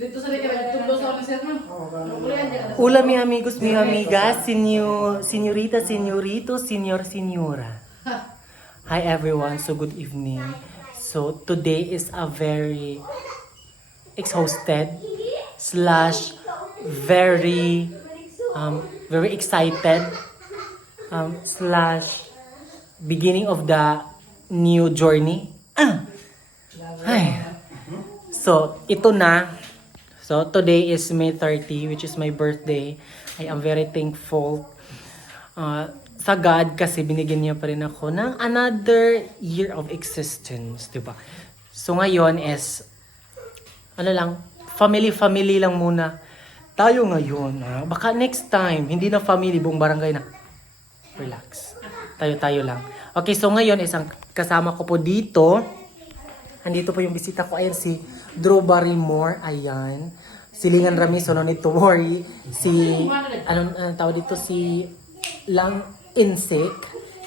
Dito sa likod, tublo sa ulit sir, no? Hola, mi amigos, mi amigas, señorita, señorito, señor, señora. Hi everyone, so good evening. So today is a very exhausted slash very very excited slash beginning of the new journey. Ay. So ito na. So, today is May 30, which is my birthday. I am very thankful sa God kasi binigyan niya pa rin ako ng another year of existence, di ba? So, ngayon is, family lang muna. Tayo ngayon, baka next time, hindi na family, buong barangay na. Relax. Tayo lang. Okay, so ngayon is ang kasama ko po dito. Andito po yung bisita ko. Ayan si Drew Barrymore. Ayan. Silingan Rami, so no need to worry. Si, anong tawag dito? Si Lang Insik.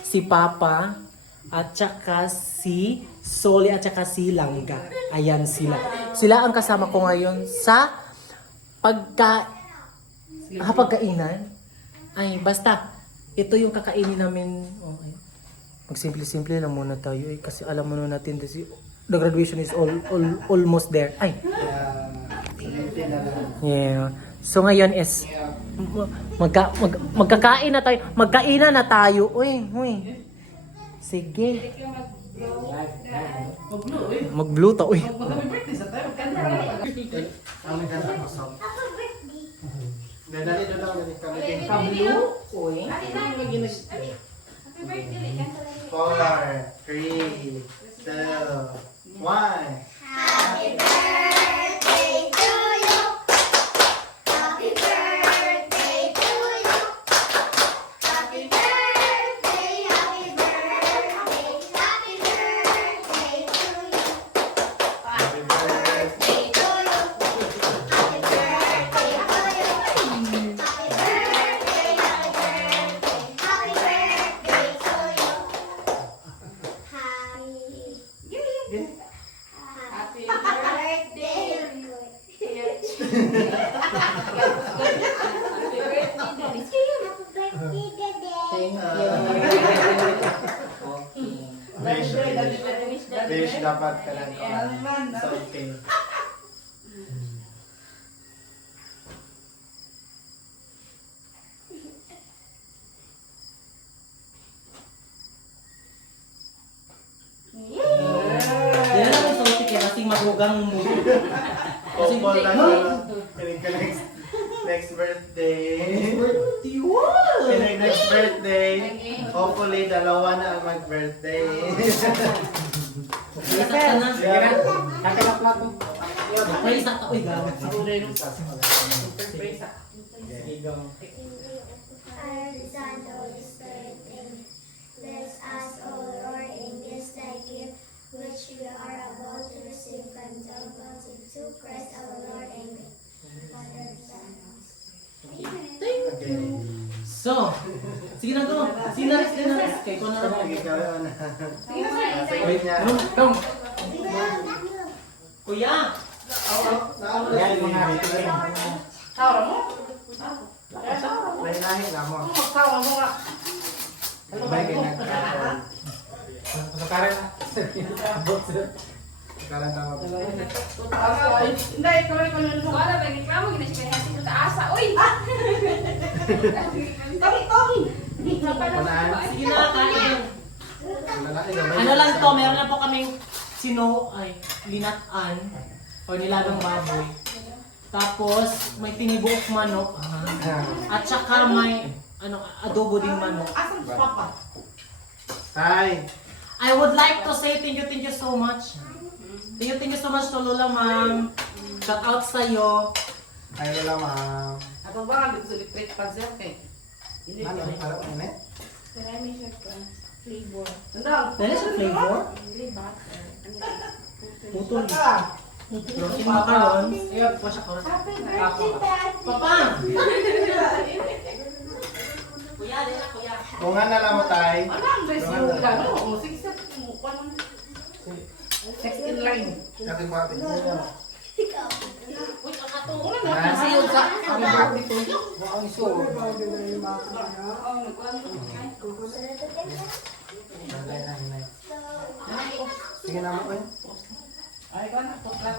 Si Papa. At saka si Soli at saka si Langga. Ayan sila. Sila ang kasama ko ngayon sa pagkainan. Ay, basta. Ito yung kakainin namin. Okay. Magsimple-simple lang muna tayo. Kasi alam mo natin kasi the graduation is almost there. Ay. Yeah. So ngayon is magkakain na tayo. Magkainan na tayo. Uy. Sige. Mag-blue ta. Uy. Uy. 4, 3, 2, 1. Happy birthday to you. Happy birthday to you. Happy birthday, happy birthday, happy birthday to you. Happy birthday to you. Happy birthday to you. Happy birthday, happy birthday, happy birthday to you. Happy birthday. Wish dapat ka lang something. Yan lang ang sulit kaya kasing magugang mo. Hopeful lang na kinig ka next birthday. Kinig next birthday. Hopefully, dalawa na ang mag-birthday. Sige na. Sige na. Praise at uy, gawin. Our Son, Holy Spirit, bless us, O Lord, in this thy gift, which we are about to receive from thy bounty through Christ our Lord and Father, Son. Okay. So, sige na go. Sige na, Kay ko na lang. Sige ka na. Sige niya. Dong. Kuya. Yan yung meeting. Tawa mo? Lain-lain na mo. Magtawa mo nga. May ganyan ka. Sekarang na. Sekarang tama po. Hindi, ikaw yung Wala ba ni kamu gina siya hati sa asa. Uy. Tong! Sige na, kain. Ano lang to, meron na po kaming linatan o nilagang baboy. Tapos may tinibuok manok at saka may adobo din manok. Asan si Papa? Hi. I would like to say thank you so much. Thank you so much to Lola Ma'am. Shout out sa iyo. Hi, Lola Ma'am. Ako ba nga dito sa electric pan siya kay? Hindi Ano ko yung parang ano eh? Marami siya ka flavor. Tandang. Dahil sa flavor, Really butter. putol. Protein macarons. Ayun, po siya karon. Happy birthday, Daddy. Papa! Kuya, din na kuya. Kung nga na lang mo tayo. Ano ang dress mo gano? O 6 in line. Kasi mo atin. Ikaw. Uy, Sige na mo ko yun. Ay, ikaw na. Tukla.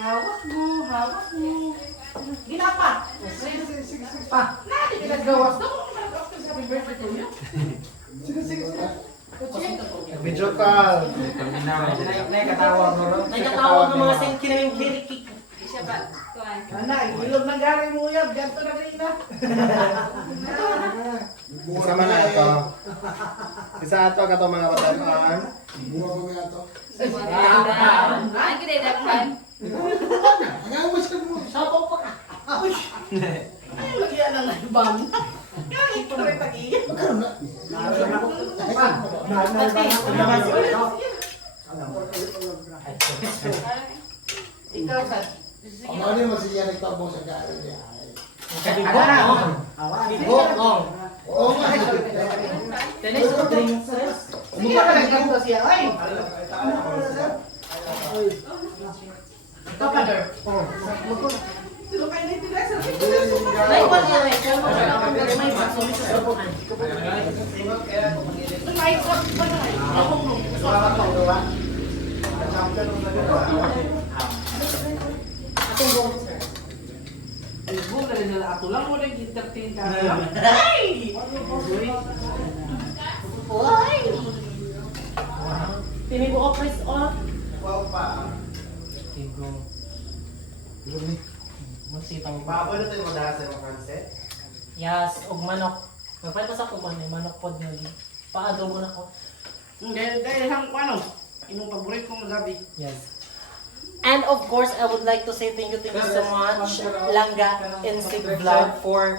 Hawak mo, hawak mo. Ginapa. Pa. Nani pinagawas na kung nag-after sa birthday ko niya. Video call. Nagkatawag ng mga singkiring kirikik. Di siya ba? Kuan. Ana, ilog na gari mo yan. Ganto na rin na. Kasama na ito. Isa ato ka ito mga batataan. Ay, kita daghan. Sabaw pa ka. Ay, lagyan na lang ban. Kaya ito na rin tag-iyan. Ikaw, Sat. Ano mo siya nagtabong sa gari niya? Bibok. Oo nga. Tennis of drinks. Sige ka nagkanto siya. Ay! Ikaw pa, Der. Sino kayo na ito na sa Naiwan niya rin. Kaya mo siya kapag may baso. May sasabukan. May kot pa na. Ako mo. Atong buong sir. Ay, buong na rin nila. Ato lang mo nag-entertain ka. Ay! Oy! Tinigo ko press off. Wow pa. Tigo. Magsitang Baboy na tayo magdahas sa mga kanset. Yes, og manok. Magpay ko sa kuban may manok pod nga gi. Paadobo na ko. Dahil hang ano, imong paborito kong labi. Yes. And of course, I would like to say thank you so much, Langga and Sig Vlog for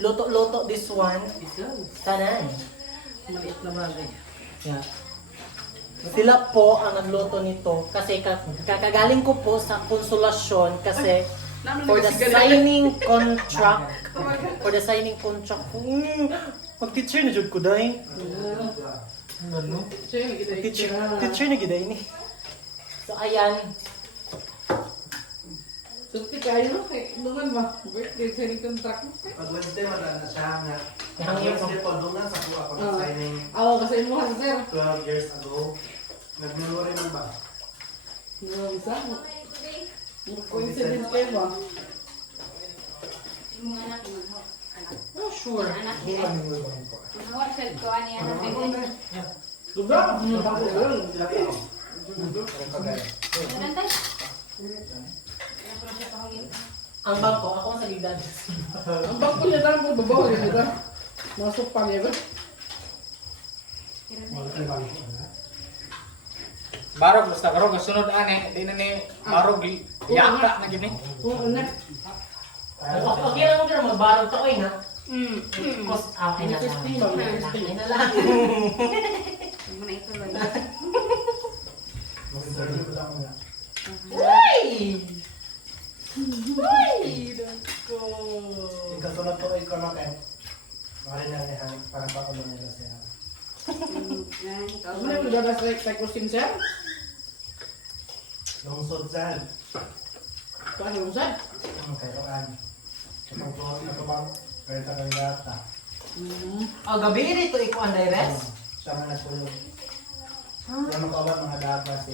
luto this one. Tanan. Maliit na bagay. Yeah. Sila po ang nagluto nito kasi kakagaling ko po sa konsolasyon kasi for the signing contract mag-teacher na jud ko dai. Ano? Teacher na gid ni. So ayan, Sunti kayo no? Kay dungan ba? Birthday sa ring contract mo. Pag Wednesday, madaan na siya nga. Yang Wednesday po, doon na sa kuha ko ng signing Ako kasi mo kasi sir. 12 years ago. Nag-memory man ba? Ano isa? Coincidence kayo ba? Yung mga anak mo. Oh, sure. Anak niya. Ano sa kuan niya na pinag. Sobra ka mo ba ko lang? Ano tay? ang bangko ako sa ligdan. Ang bangko niya lang po babaw niya ba? Masok pa niya ba? Barog basta barog sunod ane di na ni barog yaka na gini. Oo na. Okay lang mo pero magbarog to oy na. Cost ay na lang. Ay na lang. Mo na ituloy. Uy! Uy! Dako. Kasunod po ikaw na kayo. Mahalin na hangit para pa ko nila siya. Ano yung gagas sa question sir? Lungsod saan? Paano yung sir? Kayo an. Kapag po ako ba? Kaya ta kang gata. Oh, gabi rito iko ang direct. Siya man nagpulog. Yung makawan mga daga si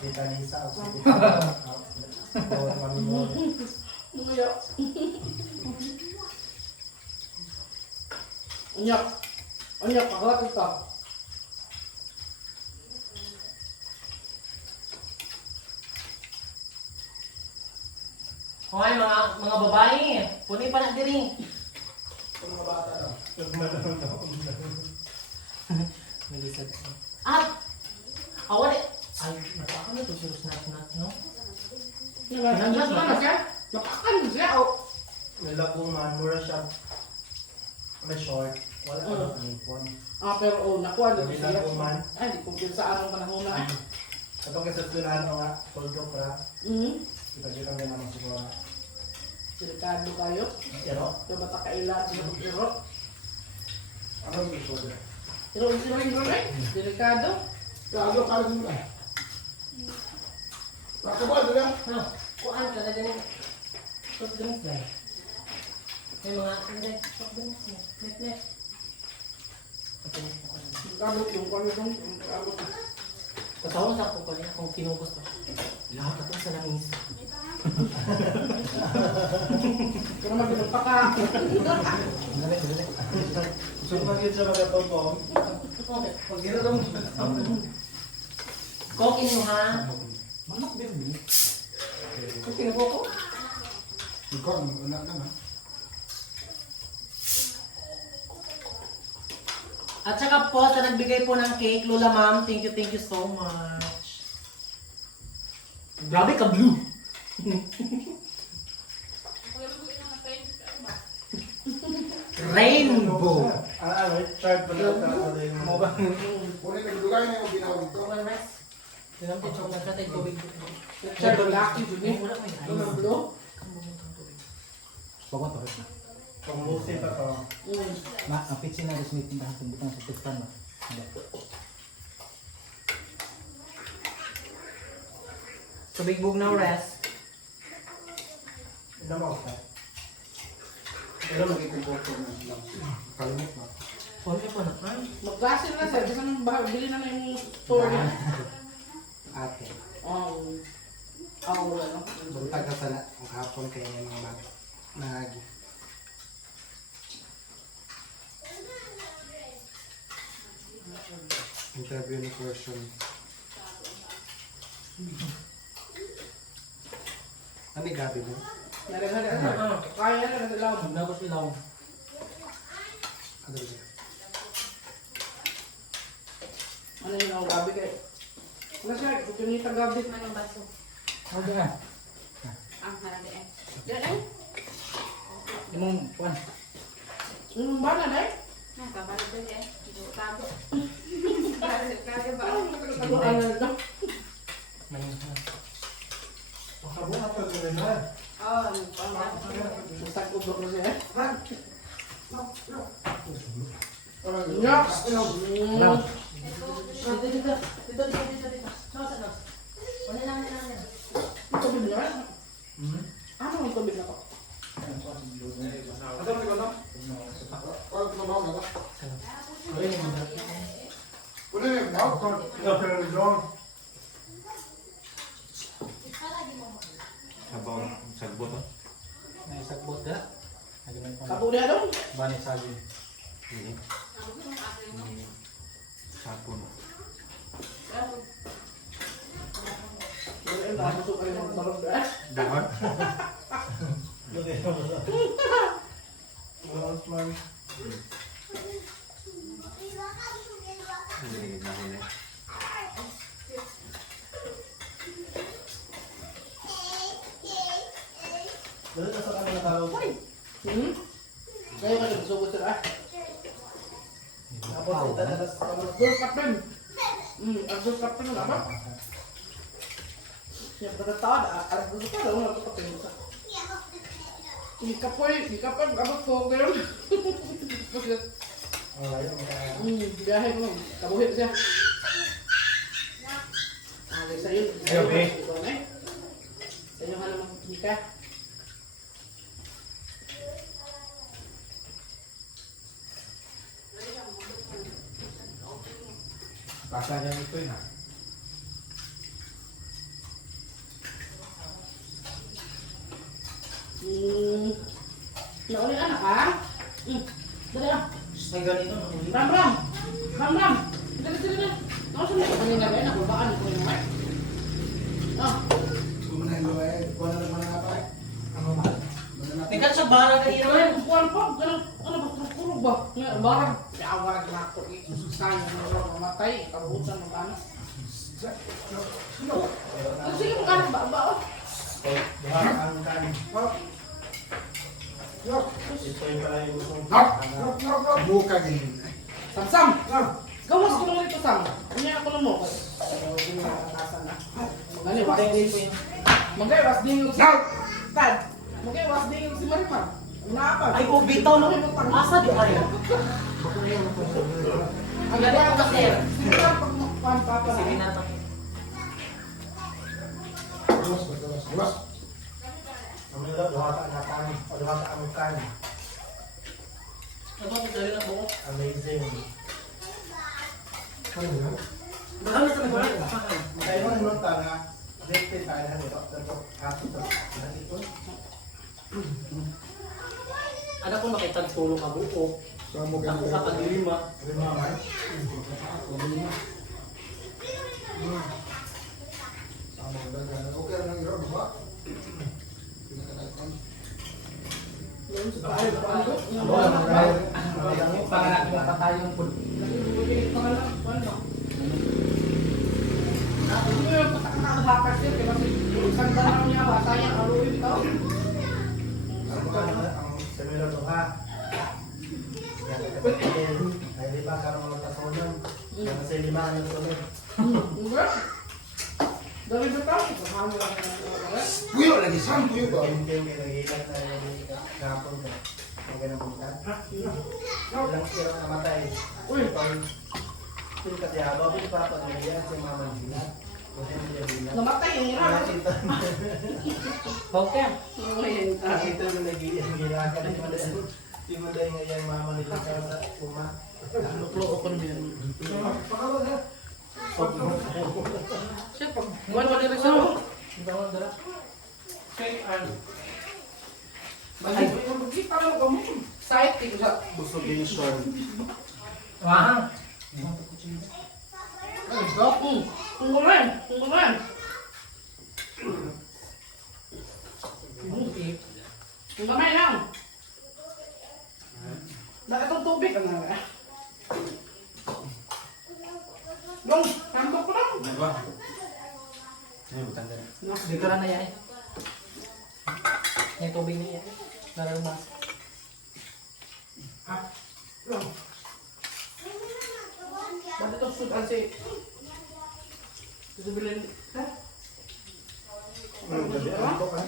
Tita Nisa o si Tita Bawal kami mo. Ngayon. Anyak. Anyak, pakalat ito. Hoy mga babae, puni pa na diri. Mga bata no. Melisad. Ah! Awali. Ay, napaka na to snap no. Nandiyan pa na siya? Napakan siya. Nilabong man, mura siya. May short. Wala ka ng panipon. Pero nakuha na siya. Nilabong man. Ay, di kumpiyansa anong panahon na. Kapag kasasunan mo nga, tuldok ra. Ipagkita mo naman siguro. Delikado kayo. Pero, Kaya bata kailan sila pero ano yung gusto ko? sila delikado. Gago ka rin ba? Kakabal, doon lang. Ano? Kuhaan ka na din. Soft drinks lang. May mga, hindi, soft drinks mo. Net. Kabot yung kwan itong. Kabot. Kasama sa ako kanina kung kinubos ko. Lahat ito sa langis. Kaya naman pinagpaka. So, magiging siya magkatong pag ginagawa mo. Kokin mo ha? Manok din. Kung kinubo ko. Ikaw, anak naman. At saka po, sa nagbigay po ng cake, Lola Ma'am, thank you so much. Grabe ka, blue! Rainbow! Chart pa na mo ba? Kunin ka, dugay na yung ginawag ko. Sinampit siya kung nagkatay tubig. Sir, laki dun eh. Wala may Ano ang blue? Pagod to. Pagbusi pa to. Na, ang pitchin na Smith na butang sa pistan ba? Tubig bug na rest. Ina mo ka. Pero magkikibot ko na lang. Kalimot na. Konti pa na. Ay, Mag-gasin na sir. Kasi nang bili na yung store niya. Ate. Wala no. Buntag ka sa ang hapon kaya may mga bag. Nagi. Interview ni question. Ano gabi mo? Nalaghan na. Kaya na nagalaw. Nagos ilaw. Ano ba siya? Ano yung ang gabi kayo? Ano sir? Kung kinita gabi. Anong baso? Okay na. Ang harap eh. Diyan eh. Imong kuan. Yung ba na eh? Nakabalo din eh. Tabo. Kaya ba? Taguan na ito. May Pakabo na to rin na. Oo, nagpapalala. Basta ublok na siya eh. Parang, Nox! Dito. Saan na? Wala lang. Tubig na ba? Ano ang tubig na to? parang tumabaw na ba? Ay, yung mga Kunin na yung daw. Sabaw, sagbot ah. May sagbot ka. Nagiman pa. Kapo niya dong? Bani sagi. Hindi. Sapon. Wala yung nakasok kayo ng balong na eh. Dahon. Hindi na nila. Dali na sa kanila tawag. Kayo ka nagsugod sila eh. Tapos ita na sa Girl captain! Ang girl captain na ba? Siyempre na tawad, alam ko sa pala, wala ko kapatid sa. Di kapoy, abot ko ngayon. Biyahe ko, kabuhit siya. Sa'yo. Ayaw, be. Sa'yo ka naman, Nika. Pasa niya ito yun ha. Nauli anak ha? Dali ah. may ganito na uli. Ram! Dali. Ano sa mga kanyang gawin? Nakubaan ko yung mic. Kumain mo eh. Kuha na naman nga pa eh. Ano ba? Tingkat sa bara ka ino man. Kuwan pa, ano ba? Kurog ba? Nga, barang. Kaya warag na ako. Sayang mo rin mamatay. Kabutan mo kami. Sige mo kami ba? Ang kanin. Ito yung pala yung gusto mong Buka din. Sam! Gawas ko naman ito, Sam. Kunya ako na mo. Hindi mo nakatasan na. Magani, was din. Magay, was din yung si... Tad! Magay, was din yung si Mariman. Ang naapag. Ay, ko bitaw na. Asa di ay. Ang ganda ako kasi. Sige na, pag makukuhan pa pa. Sige na to. Buwas. Ang mga duha ka nakan, o duha ka amukan. Ano ba dali na buo? Amazing. Ano yan? Marami sa mga. Kaya mo nung tanga, dito tayo na nito. Pero kaso to, ito. Ada ko makitagtulong ka buo. Saan mo Ako ka paglima. Lima man. Sama ko dagan. Okay ra nang iro ba? Pinakanakan. Panganak mo pa tayong food. Ang semero duha. Yan, kapatid. Ay, di ba karong mga kasunan? Yan, kasi lima ang sunod. Dami ba tao? Mahal lang ka. Puyo lagi sam puyo ba? Yung nagilat na yung kahapon ka. Ang ganang punta. Ilang sira namatay. Uy. Pili kasi haba, pili pa pa nagigyan si mama nila. Kasi hindi nila. Namatay yung ira. Nakita Okay. nakita mo nagigyan nila ka rin mo dahil. Di mo dahil ngayon mama nila ka sa puma. Luklo ko naman. Pakawag ha. Siya pag buwan mo nila siya. Ay, kita mo kamo. Site ko sa Busogation. Wah. Tunggulan. Yung kamay lang. Nakatong tubig ka na. Dong, tambok ko lang. Dito na yan. Yung tubig niya. Narabas. Ba't ito sudan si... Susubilin... Ha? Antok ha?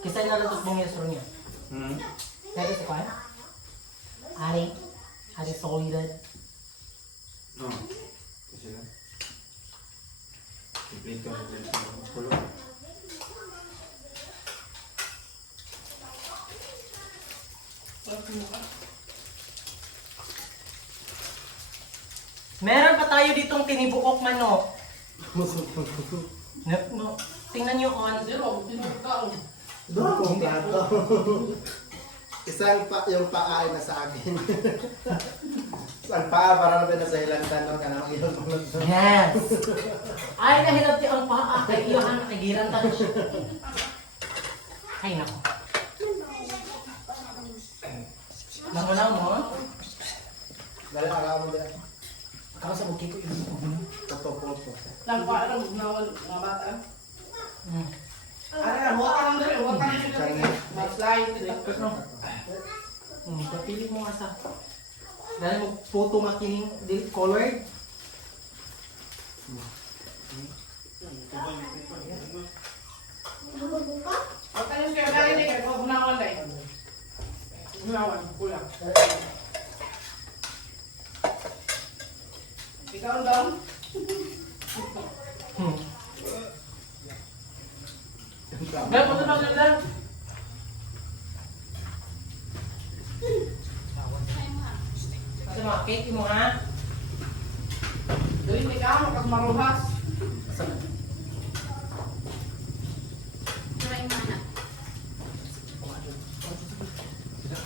Kisay na lang mong yung suro niya. Kaya sa kaya? Ari solid. Meron pa tayo ditong tinibukok manok. No, tingnan nyo on. Zero, hindi tao. Doon kong plato. Isang pa, yung paa ay nasa akin. Isang paa para na sa ilang tanong ka na mag-ilang mulot doon. Yes! Ay, nahilap niya ang paa. Kay iyo ang nakigiran tayo siya. Ay, nako. Nangunaw mo? Dahil araw mo din. Ako sa bukid ko yung Toto-poto. Lang pa, alam, nawal, mga bata. Hmm. Ano, huwag lang dali, huwag lang dali. Mag-slide dito. Papili mo nga sa... Dahil mo photo makining colored. Huwag tayo siya, dali din, kaya huwag nawal eh. Nawal, kulang. Ikaw daw? Gaya po sa mga lang. Kasi mga cake mo ha. Dali, may kamo, kas maruhas.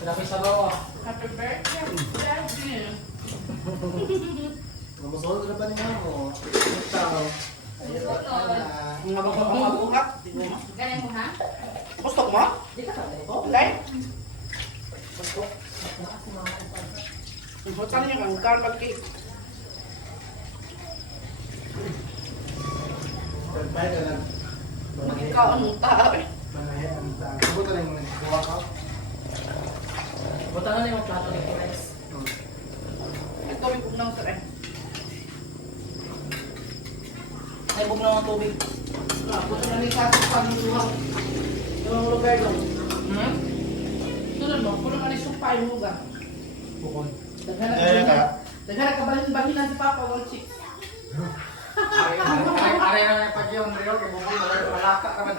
Pinapay sa bawah. Happy birthday, Daddy. Mamusunod na ba niya mo? Ikaw. Ayun na. Mga bababuhat. Ganun mo ha? Gusto mo? Hindi. Gusto niyo ang cake. Pagpay ka lang. Ikaw ang tao eh. Manayaan sa... Subutan na yung nagkuha ka. Buta na yung plato ni Kirais. Ito may pugnang sir eh. Ay, bug na ng tubig. Puto na ni Kasi pag-iluhang. Yung lugar doon. Sunod mo, puno ka ni sumpay mo ba? Bukod. Kaya ka. Daghan ka balhin-balhinan si Papa, 1 6. ng Rio, kay Bubong, malaka ka man.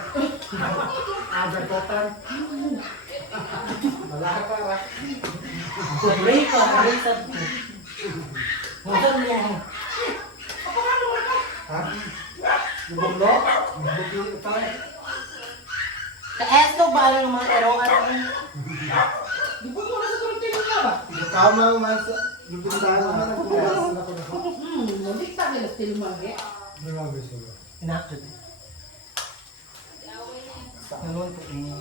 Agakotan. Malaka ka. Break ka, break sa... Huwag mo. Ha? Bubulok? Kaesto ba ang mga erong-erong? Di ba mo na sa turutino ka ba? Tama man sa... Bibintahan naman ang kulas. Nandita ka na stilo magi. Grabe sila. Inakit. Nalun po mo.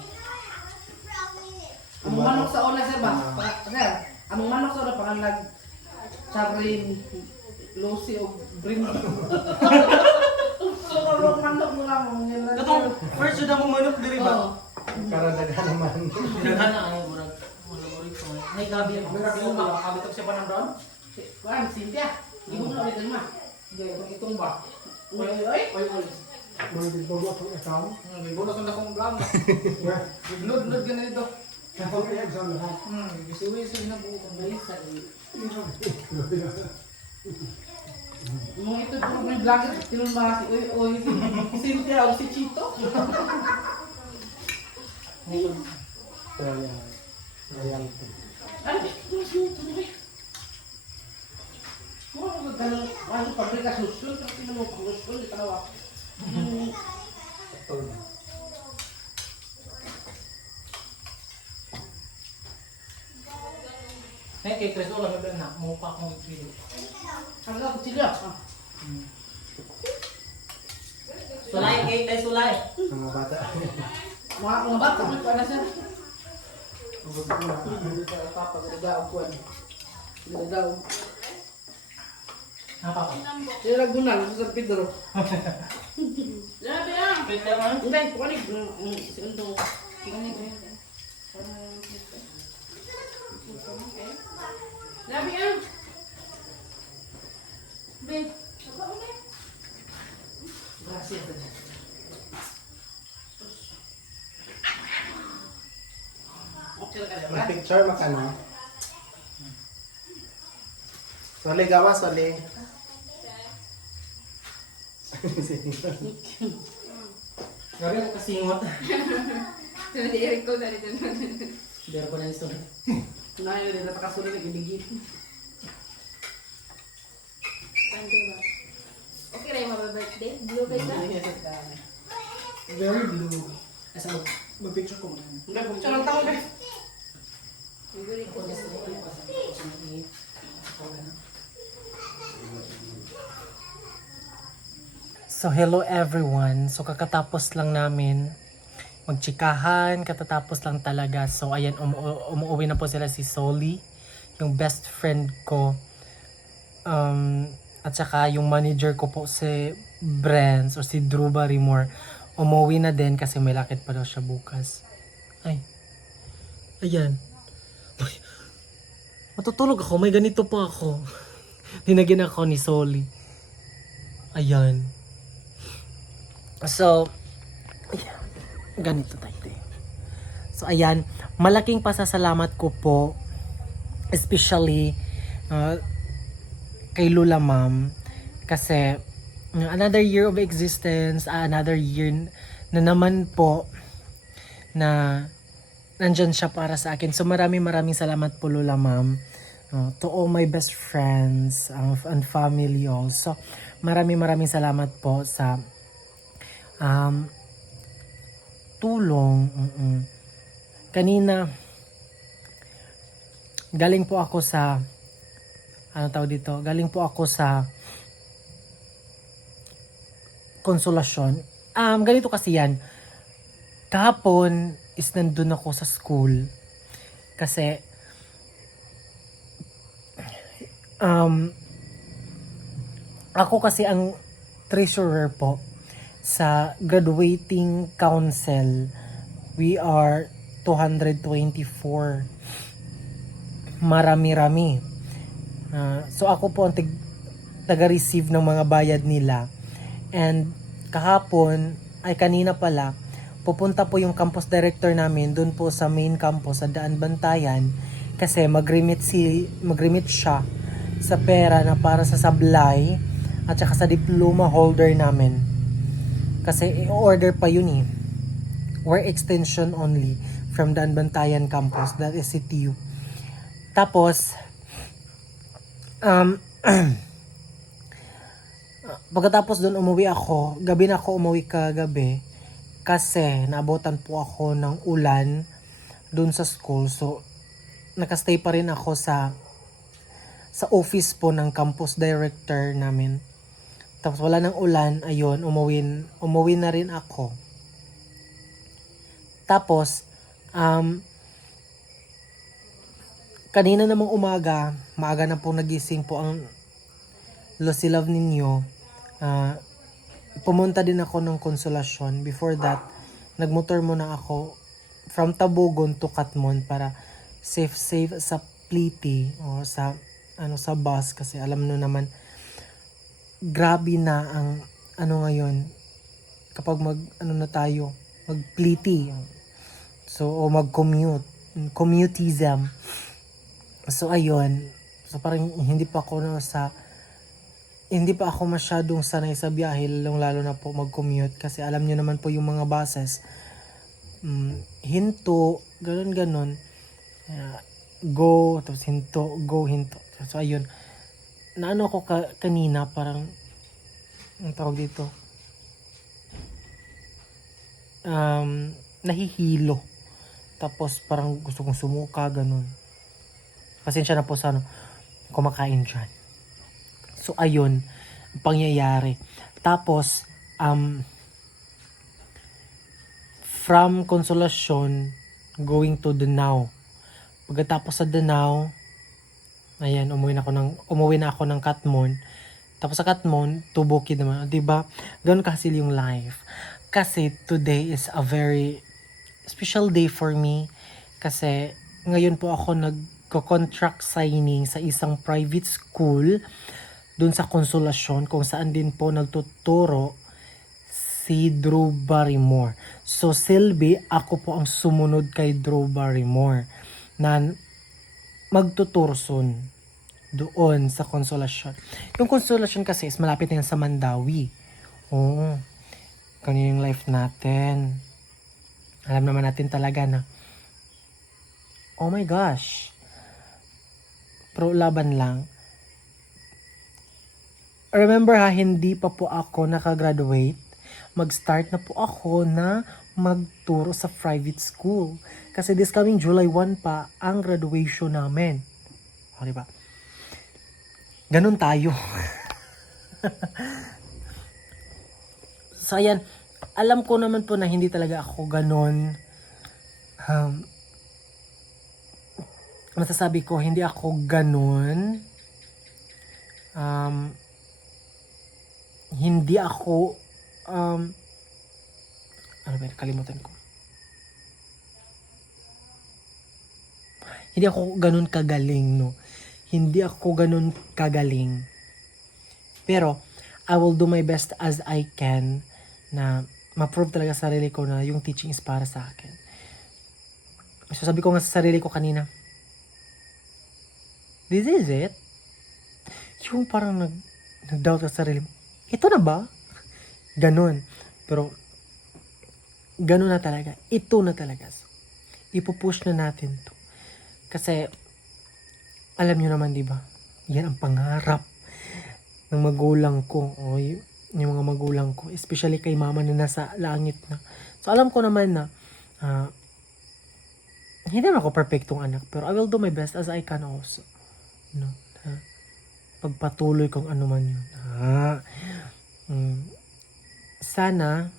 Ang manok sa una sir ba? Sir, ang manok sa una pangalag Charin, Lucy o Brindy. So, ang manok mo lang. Katong first yun ang manok diri ba? Karadagan naman. Pinagana ang murag. May gabi ako. Sino ba? Kabitok siya pa ng brown? Kuan, Cynthia. Ibu na ulit ma. Hindi, itong ba? Oy, oy. Oy, oy. Mga bibulok ang account. May bonus ang dakong brown. Weh, Load ka na dito. kapag kaya sa lahat. Gisiwi-siwi na buo. May sa Mo ito po may vlogger tinun mga si oy oy si Cynthia o si Chito. Reality. Ano ba? Mo ko ganun ano pabrika susun kasi mo ko susun di kalawa. May kay Chris wala ba na mo pa akong video. Ang ko sila. Sulay kay tay sulay. Mga bata. Mga bata mo pa na sir. Hindi ka papagadaw ko. Gadaw. Apa pa? Sila Ragunan sa San Pedro. Labi ah. Pwede man. Hindi, kunig si Undo. Labi ah. Ben, apa mo? Gracias. Okay ka May na. picture makano. Soli gawa, soli. Grabe ako kasingot. Sunod i-record ko na dito. Dero ko na yung sunod. Kunahin na nakasulit ng iligit. Pande ba? Okay na yung birthday. Blue ba ito? Very blue. Asa mo? Mag-picture ko muna. Hindi, pagkakita ng taon guys. Favorite ko siya. So hello everyone. So kakatapos lang namin magchikahan, katatapos lang talaga. So ayan, umuwi na po sila si Soli, yung best friend ko. At saka yung manager ko po si Brens o si Drew Barrymore. Umuwi na din kasi may lakad pa daw siya bukas. Ay. Ayan. Ay. Matutulog ako, may ganito pa ako. Dinagyan ako ni Soli. Ayan. So, ayan. Ganito tayo. So, ayan. Malaking pasasalamat ko po, especially kay Lula Ma'am. Kasi, another year of existence, another year na naman po na nandyan siya para sa akin. So, maraming salamat po, Lula Ma'am. To all my best friends and family also. Maraming salamat po sa tulong. Kanina galing po ako sa galing po ako sa Konsolasyon. Ganito kasi yan. Kahapon is nandun ako sa school kasi ako kasi ang treasurer po sa graduating council. We are 224. Marami. So ako po ang taga-receive ng mga bayad nila. And kahapon, ay kanina pala, pupunta po yung campus director namin dun po sa main campus sa Daan Bantayan kasi mag-remit siya sa pera na para sa sablay at saka sa diploma holder namin. Kasi i-order pa yun eh. Or extension only from the Bantayan campus, that is CTU. Tapos, pagkatapos doon umuwi ako, gabi na ako umuwi kagabi kasi naabotan po ako ng ulan doon sa school. So, nakastay pa rin ako sa office po ng campus director namin. Tapos wala nang ulan, ayun, umuwi na rin ako. Tapos, kanina namang umaga, maaga na po nagising po ang Lucy Love ninyo. Pumunta din ako ng Konsolasyon. Before that, nagmotor muna ako from Tabogon to Katmon para safe sa Pliti o sa bus kasi alam nyo naman grabe na ang ngayon kapag mag Pliti. So o commutism. So ayun. So parang hindi pa ako masyadong sanay sa biyahe, lalo na po mag-commute kasi alam niyo naman po yung mga buses. Hinto, ganun. Go, tapos hinto, go, hinto. So ayun. Naano ako kanina, parang ang tawag dito? Nahihilo. Tapos parang gusto kong sumuka, ganun. Pasensya na po sa kumakain dyan. So, ayun, ang pangyayari. Tapos, from Consolacion, going to Danao. Pagkatapos sa Danao, ayan, umuwi na ako ng Katmon. Tapos sa Katmon, to Bukid naman. Diba? Ganun kasi yung life. Kasi today is a very special day for me. Kasi ngayon po ako nagko-contract signing sa isang private school dun sa Consolacion kung saan din po nagtuturo si Drew Barrymore. So Silby, ako po ang sumunod kay Drew Barrymore na magtuturson doon sa Consolacion. Yung Consolacion kasi is malapit na yan sa Mandawi. Oo. Ganyan yung life natin. Alam naman natin talaga na oh my gosh. Pero laban lang. Remember hindi pa po ako nakagraduate. Mag-start na po ako na magturo sa private school. Kasi this coming July 1 pa ang graduation namin. O, diba? Ganun tayo. So, ayan. Alam ko naman po na hindi talaga ako ganun. Masasabi ko, hindi ako ganun. Hindi ako kalimutan ko. Hindi ako ganun kagaling, no. Hindi ako ganun kagaling. Pero I will do my best as I can na ma-prove talaga sa sarili ko na yung teaching is para sa akin. So sabi ko nga sa sarili ko kanina, this is it? Yung parang nag-doubt sa sarili mo, ito na ba? Ganon. Pero, ganon na talaga. Ito na talaga. So, ipupush na natin to. Kasi, alam nyo naman, di ba? Yan ang pangarap ng magulang ko. O, yung mga magulang ko. Especially kay mama na nasa langit na. So, alam ko naman na, hindi naman ako perfectong anak. Pero I will do my best as I can also. No? Pagpatuloy kung ano man yun. Sana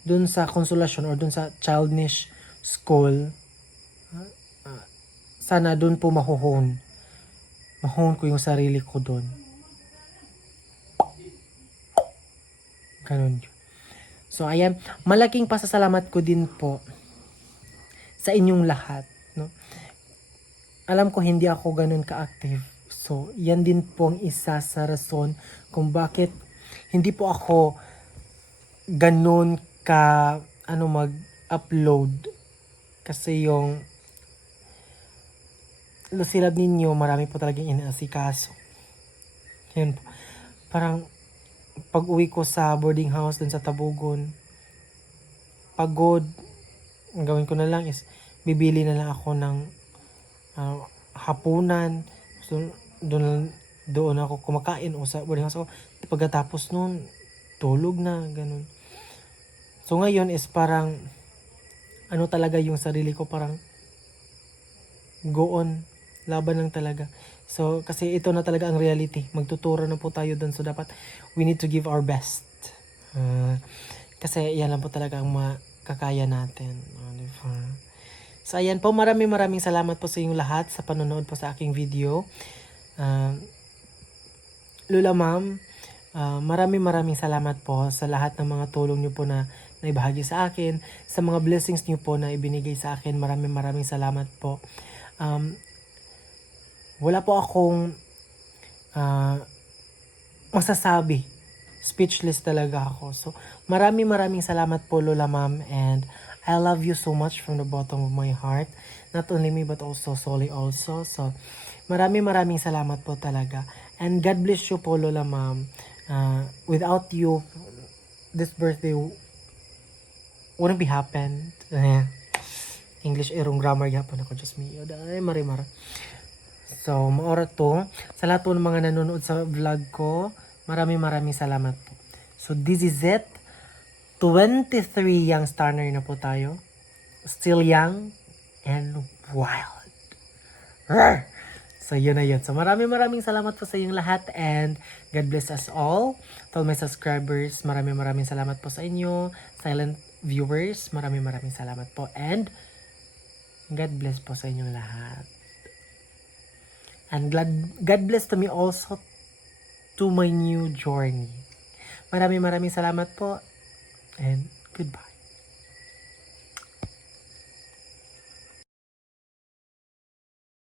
dun sa Consolacion or dun sa childish school, sana dun po mahon ko yung sarili ko dun. Ganun yun. So ayan, malaking pasasalamat ko din po sa inyong lahat, no? Alam ko hindi ako ganun ka-active. So, yan din po ang isa sa rason kung bakit hindi po ako ganun mag-upload. Kasi yung Lucy Love ninyo, marami po talagang inaasikaso. Yun po. Parang pag uwi ko sa boarding house dun sa Tabugon, pagod, ang gawin ko na lang is bibili na lang ako ng hapunan. So, doon ako kumakain o sa boarding house ako. Pagkatapos nun, tulog na, ganun. So ngayon is parang, ano talaga yung sarili ko, parang go on, laban lang talaga. So, kasi ito na talaga ang reality. Magtuturo na po tayo doon. So, dapat we need to give our best. Kasi yan lang po talaga ang makakaya natin. Diba? So, ayan po. Maraming salamat po sa inyong lahat sa panonood po sa aking video. Lola Ma'am, maraming salamat po sa lahat ng mga tulong niyo po na naibahagi sa akin. Sa mga blessings niyo po na ibinigay sa akin. Maraming salamat po. Wala po akong masasabi. Speechless talaga ako. So, maraming salamat po, Lola Ma'am. And I love you so much from the bottom of my heart. Not only me, but also Solly also. So, maraming salamat po talaga. And God bless you po, Lola Ma'am. Without you, this birthday wouldn't be happened. English erong grammar yapon ako, just me. Ay, marimar. So, maora to. Sa lahat po ng mga nanonood sa vlog ko, maraming salamat po. So, this is it. 23 young starner na po tayo. Still young and wild. Rawr! So, yun na yun. So, maraming salamat po sa inyong lahat and God bless us all. To all my subscribers, maraming salamat po sa inyo. Silent viewers, maraming salamat po. And God bless po sa inyong lahat. And God bless to me also to my new journey. Maraming salamat po and goodbye.